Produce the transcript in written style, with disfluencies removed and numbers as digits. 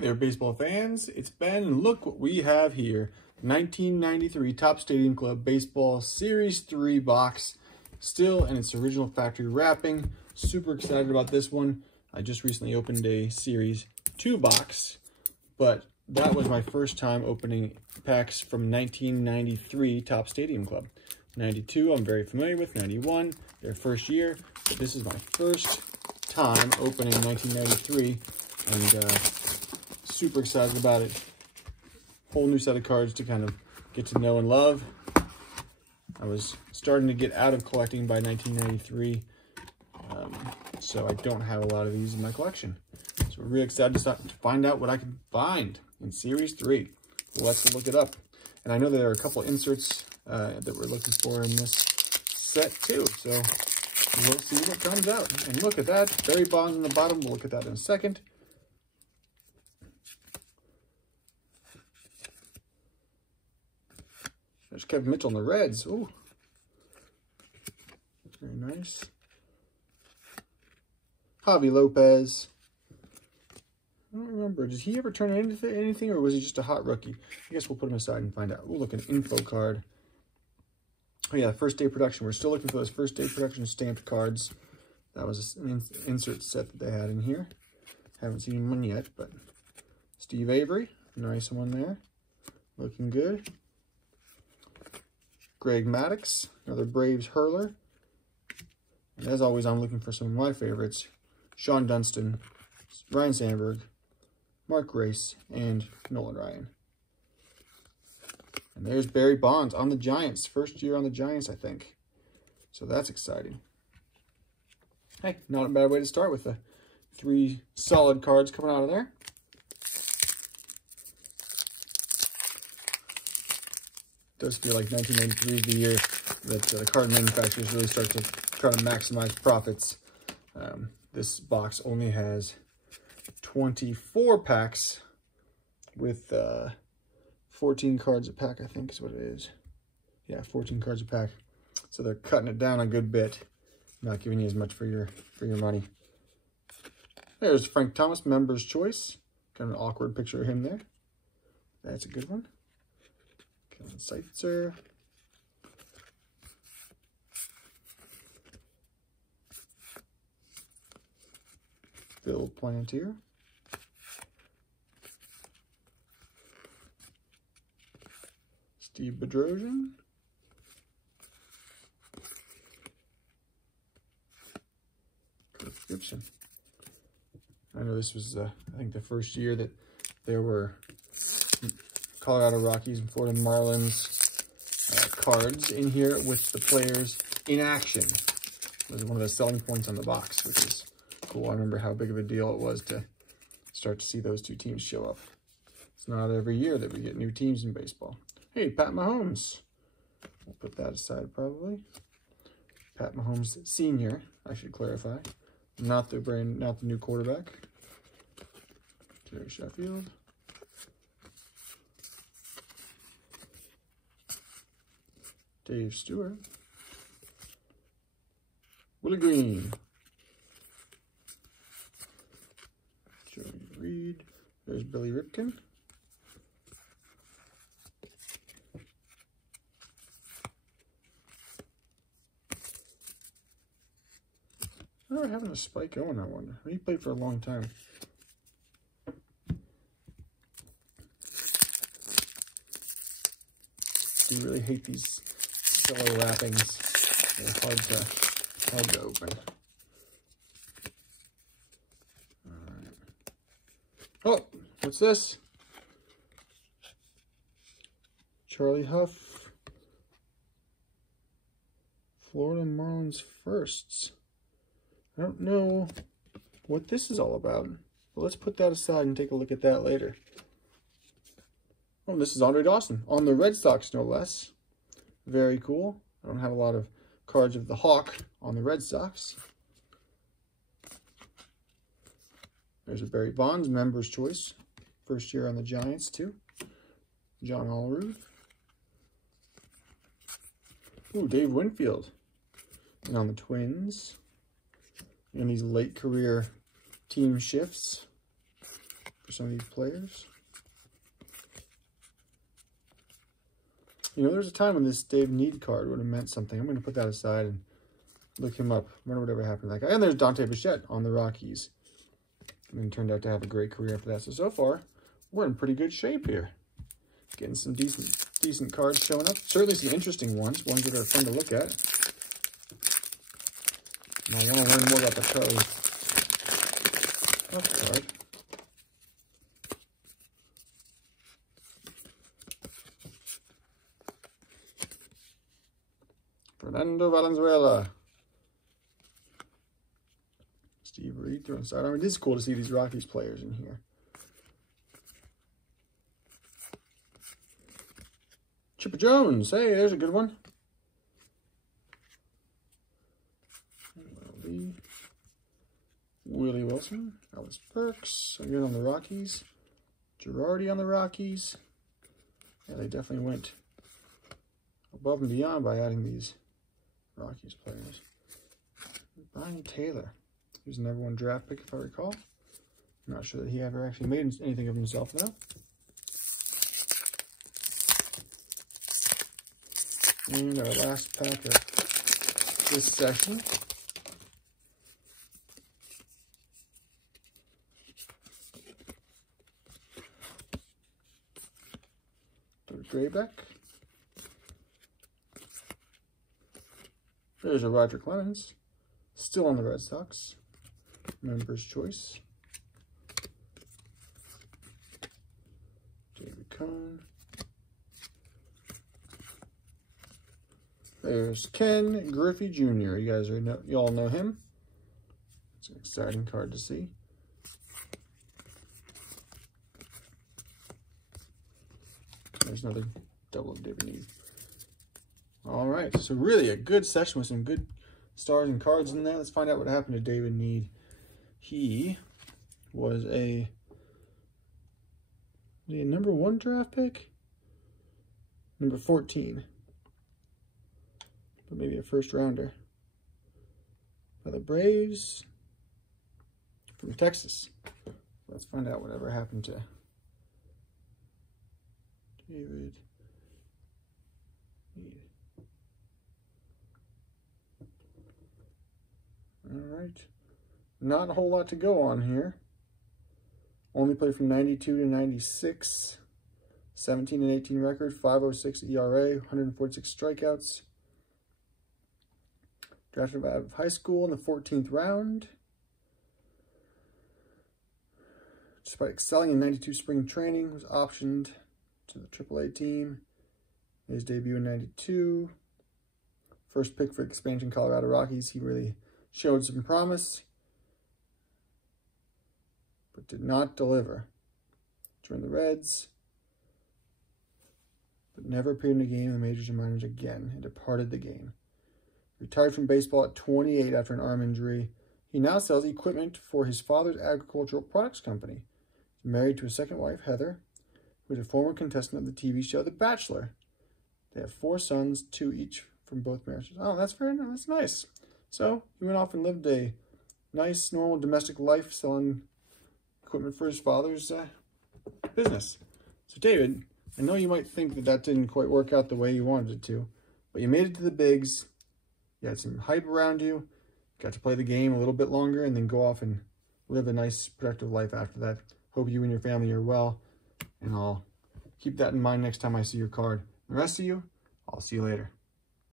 Hey there, baseball fans. It's Ben, and look what we have here. 1993 Topps Stadium Club Baseball Series 3 box. Still in its original factory wrapping. Super excited about this one. I just recently opened a Series 2 box, but that was my first time opening packs from 1993 Topps Stadium Club. 92, I'm very familiar with. 91, their first year. But this is my first time opening 1993, and super excited about it. Whole new set of cards to kind of get to know and love. I was starting to get out of collecting by 1993, so I don't have a lot of these in my collection. So we're really excited to find out what I can find in Series 3. Let's look it up. And I know there are a couple inserts that we're looking for in this set too, so we'll see what comes out. And look at that, Barry Bonds on the bottom. We'll look at that in a second. There's Kevin Mitchell in the Reds. Ooh. Very nice. Javi Lopez. I don't remember. Did he ever turn into anything, or was he just a hot rookie? I guess we'll put him aside and find out. Ooh, look, an info card. Oh, yeah, first day production. We're still looking for those first day production stamped cards. That was an insert set that they had in here. Haven't seen one yet, but Steve Avery. Nice one there. Looking good. Greg Maddux, another Braves hurler. And as always, I'm looking for some of my favorites. Sean Dunston, Ryan Sandberg, Mark Grace, and Nolan Ryan. And there's Barry Bonds on the Giants. First year on the Giants, I think. So that's exciting. Hey, not a bad way to start with the 3 solid cards coming out of there. It does feel like 1993 is the year that the card manufacturers really start to try to maximize profits. This box only has 24 packs with 14 cards a pack, I think is what it is. Yeah, 14 cards a pack. So they're cutting it down a good bit, not giving you as much for your money. There's Frank Thomas, Member's Choice. Kind of an awkward picture of him there. That's a good one. Kevin Seitzer. Phil Plantier. Steve Bedrosian. Kirk Gibson. I know this was, I think, the first year that there were Colorado Rockies and Florida Marlins cards in here with the players in action. It was one of the selling points on the box, which is cool. I remember how big of a deal it was to start to see those two teams show up. It's not every year that we get new teams in baseball. Hey, Pat Mahomes. We'll put that aside probably. Pat Mahomes Sr., I should clarify. Not the new quarterback. Terry Sheffield. Dave Stewart. Willie Green. Joey Reed. There's Billy Ripken. I remember having a Spike Owen, I wonder. He played for a long time. I really hate these cello wrappings. They're hard to open. Alright. Oh, what's this? Charlie Huff. Florida Marlins firsts. I don't know what this is all about, but let's put that aside and take a look at that later. Oh, this is Andre Dawson on the Red Sox, no less. Very cool. I don't have a lot of cards of the Hawk on the Red Sox. There's a Barry Bonds, Member's Choice. First year on the Giants, too. John Allrood. Ooh, Dave Winfield. And on the Twins. And these late career team shifts for some of these players. You know, there's a time when this Dave Nied card would have meant something. I'm going to put that aside and look him up. Wonder whatever happened to that guy. And there's Dante Bichette on the Rockies. And then turned out to have a great career after that. So far, we're in pretty good shape here. Getting some decent cards showing up. Certainly some interesting ones that are fun to look at. And I want to learn more about the card. Fernando Valenzuela. Steve Reed throwing sidearm. It is cool to see these Rockies players in here. Chipper Jones. Hey, there's a good one. Willie Wilson. Ellis Burks. Again on the Rockies. Girardi on the Rockies. Yeah, they definitely went above and beyond by adding these Rockies players. Brian Taylor. He was a #1 draft pick, if I recall. I'm not sure that he ever actually made anything of himself now. And our last pack of this session. Graybeck. There's a Roger Clemens. Still on the Red Sox. Member's choice. David Cohn. There's Ken Griffey Jr. You all know him. It's an exciting card to see. There's another double of David Nied. All right, so really a good session with some good stars and cards in there. Let's find out what happened to David Nied. He was a #1 draft pick? Number 14. But maybe a first rounder. By the Braves from Texas. Let's find out whatever happened to David Nied. All right. Not a whole lot to go on here. Only played from 92 to 96. 17 and 18 record, 5.06 ERA, 146 strikeouts. Drafted out of high school in the 14th round. Despite excelling in 92 spring training, was optioned to the AAA team. Made his debut in 92. First pick for expansion Colorado Rockies. He really showed some promise, but did not deliver. Joined the Reds, but never appeared in a game in the majors and minors again and departed the game. Retired from baseball at 28 after an arm injury. He now sells equipment for his father's agricultural products company. He's married to his second wife, Heather, who is a former contestant of the TV show The Bachelor. They have 4 sons, 2 each from both marriages. Oh, that's nice. So he went off and lived a nice, normal domestic life selling equipment for his father's business. So David, I know you might think that didn't quite work out the way you wanted it to, but you made it to the bigs. You had some hype around you, got to play the game a little bit longer, and then go off and live a nice, productive life after that. Hope you and your family are well, and I'll keep that in mind next time I see your card. The rest of you, I'll see you later.